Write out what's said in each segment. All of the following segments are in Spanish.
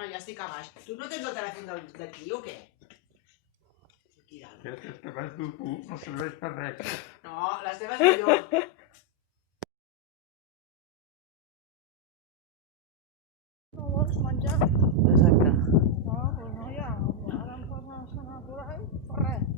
No, ja estic a baix. Tu no tens el telèfon d'aquí o què? Aquí dalt. Les teves dur tu no serveix per res. No, les teves millor. No vols menjar? Exacte. No, doncs no hi ha. Ara em posen a cenar por ahí, per res.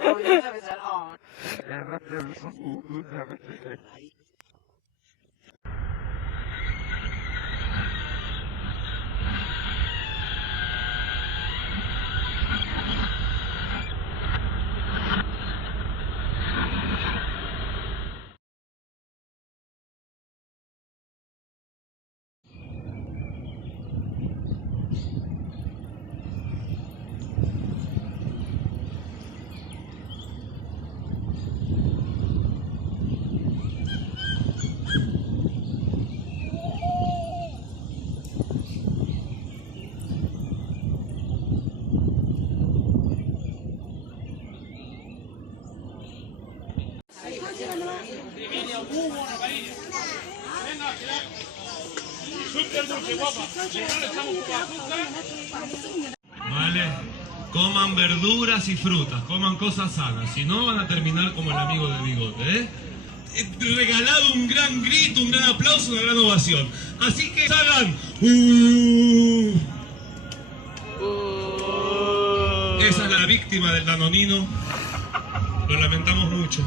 Oh, you have it on. Vale, coman verduras y frutas, coman cosas sanas, si no van a terminar como el amigo del bigote, ¿eh? Regalado un gran grito, un gran aplauso, una gran ovación. Así que hagan Esa es la víctima del danonino. Lo lamentamos mucho.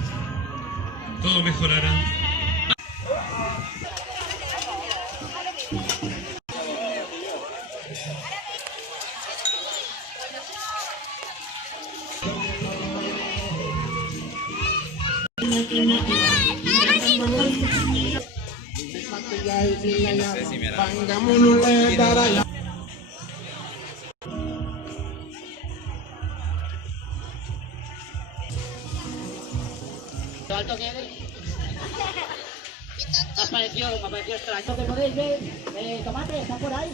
Todo mejorará. Alto que me apareció extraño. Que podéis ver, tomate, está por ahí.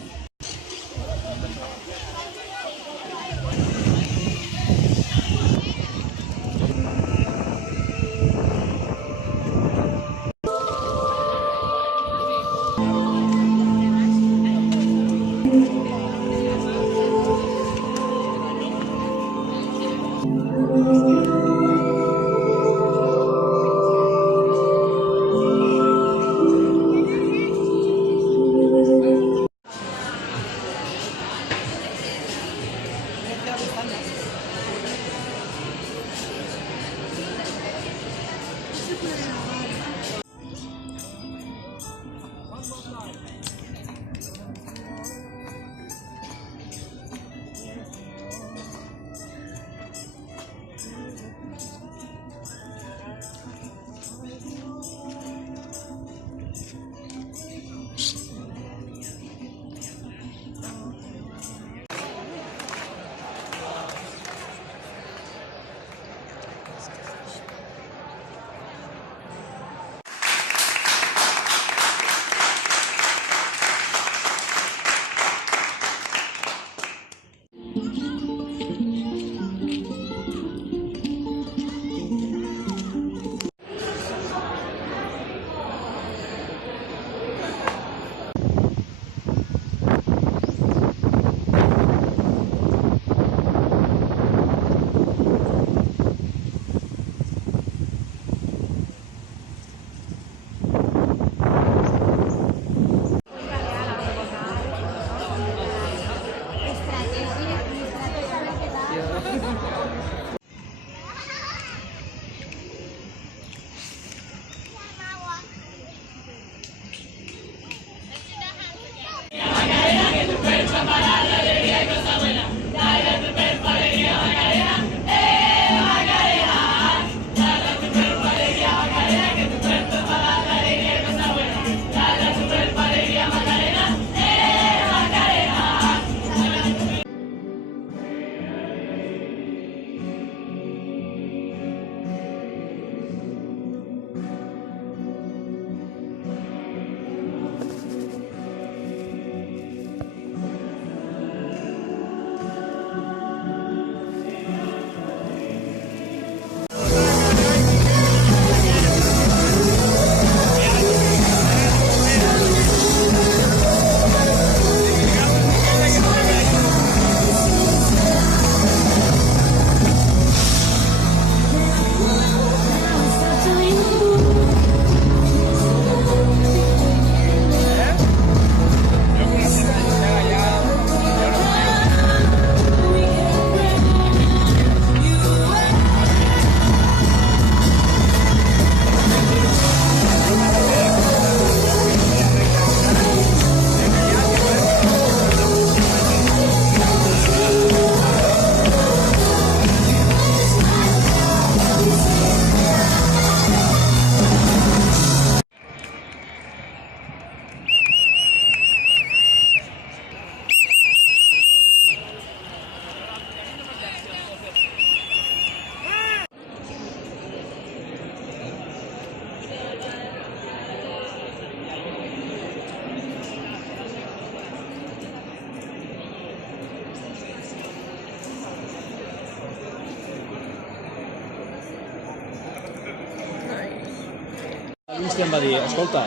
bèstia em va dir, escolta,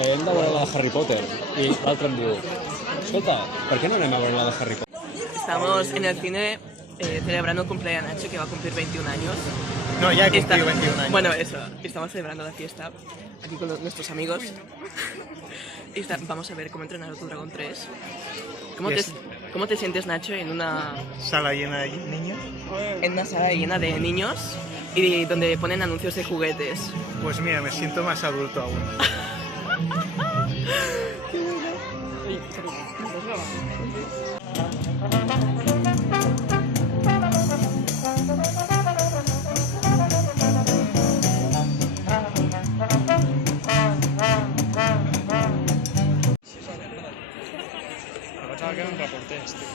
hem de veure la de Harry Potter. I l'altre em diu, escolta, per què no anem a veure la de Harry Potter? Estamos en el cine celebrando el cumpleaños de Nacho, que va a cumplir 21 años. No, ya he cumplido 21 años. Bueno, eso, estamos celebrando la fiesta aquí con nuestros amigos. Y vamos a ver cómo entrenar a tu Dragón 3. ¿Cómo te sientes, Nacho, en una Sala llena de niños. en una sala llena de niños y donde ponen anuncios de juguetes? Pues mira, me siento más adulto aún. Pensava que eren reporters, tio.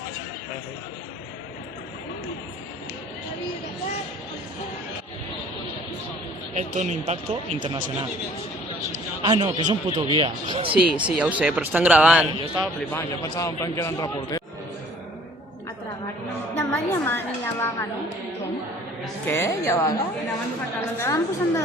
Esto un impacto internacional. Ah, no, que és un puto guia. Sí, ja ho sé, però estan gravant. Jo estava flipant, jo pensava en plan que eren reporters. A tragar. Demà hi ha vaga, no? Què? Ja va? Anaven fatal. Estaven posant de...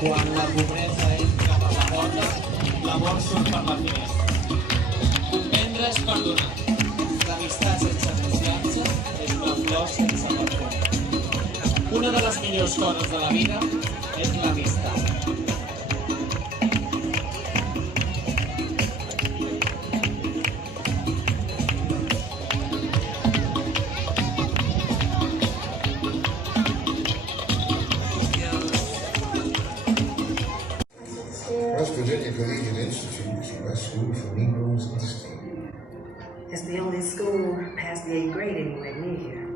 Quan la pobresa entra per la porta, l'amor surt per la finestra. Comprendre és perdonar. L'amistat sense confiança és una flor sense perfum. Una de les millors coses de la vida és l'amistat. Als Virginia Collegiate Institute is the best school for Negroes in the state. It's the only school past the 8th grade anywhere near here.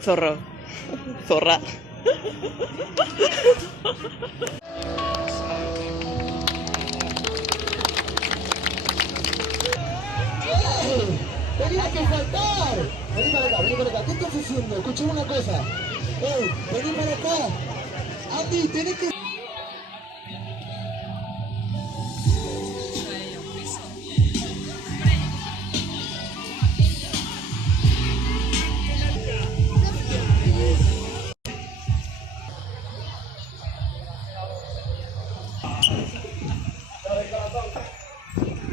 Zorro. Zorra. ¡Tenía que faltar! Vení para acá, vení para acá. ¿Qué estás haciendo? Escuchame una cosa. Vení para acá. Andy, tenés que...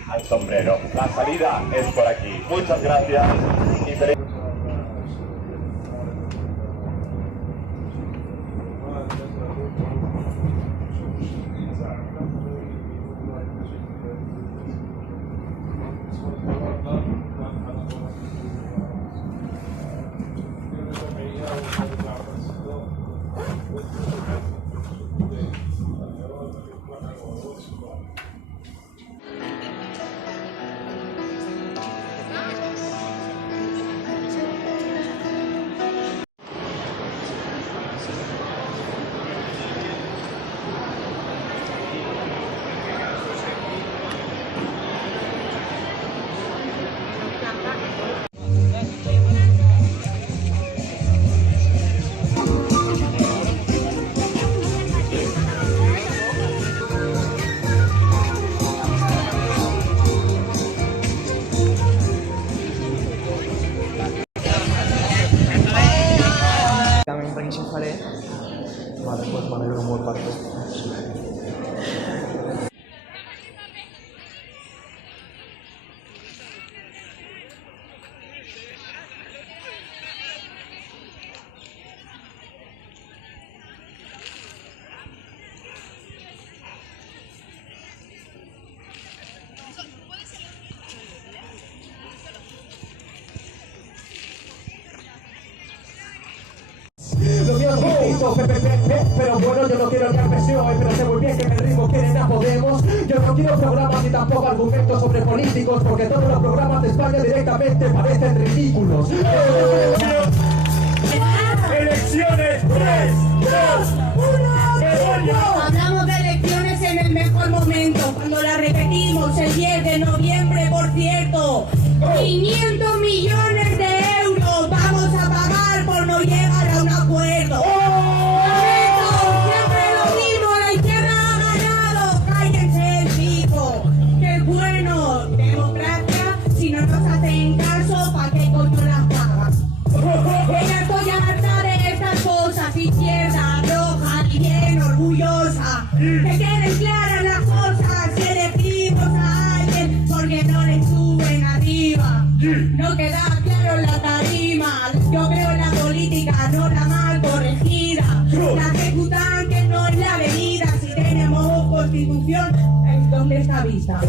Al sombrero. La salida es por aquí. Muchas gracias. movimiento pero bueno, yo no quiero ni al PSOE, pero sé muy bien que en el ritmo quieren a Podemos. Yo no quiero programas ni tampoco argumentos sobre políticos, porque todos los programas de España directamente parecen ridículos. Elecciones 3, 2, 1. Hablamos de elecciones en el mejor momento, cuando la repetimos el 10 de noviembre, por cierto. 500 millones de euros vamos a pagar por no llegar a un acuerdo. Siempre lo mismo, la izquierda ha ganado. Cállense el pico. Qué bueno, democracia, si no nos hacen caso, ¿para qué coño las pagas? Ya estoy harta de estas cosas, izquierda, roja y bien orgullosa. Que queden claras las cosas, si elegimos a alguien porque no le suben arriba. No queda claro la tarima, yo creo en la política, no la mal corregida. La ejecutan que no es la avenida, si tenemos constitución, es donde está vista.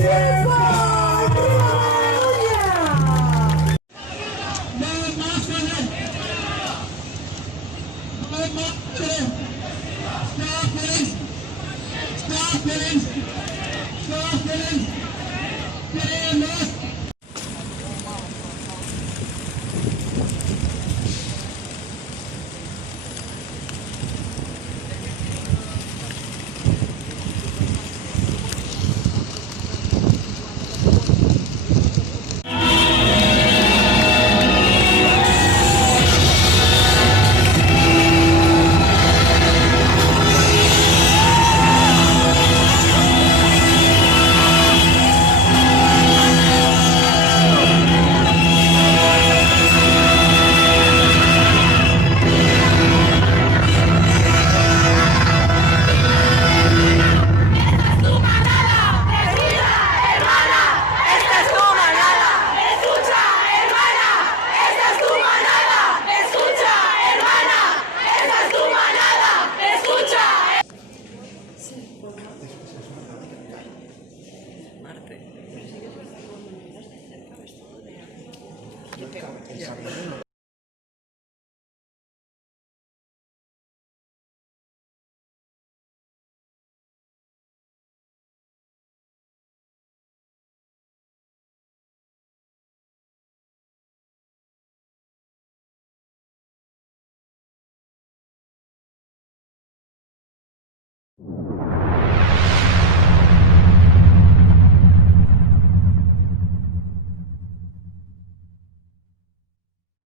Ya.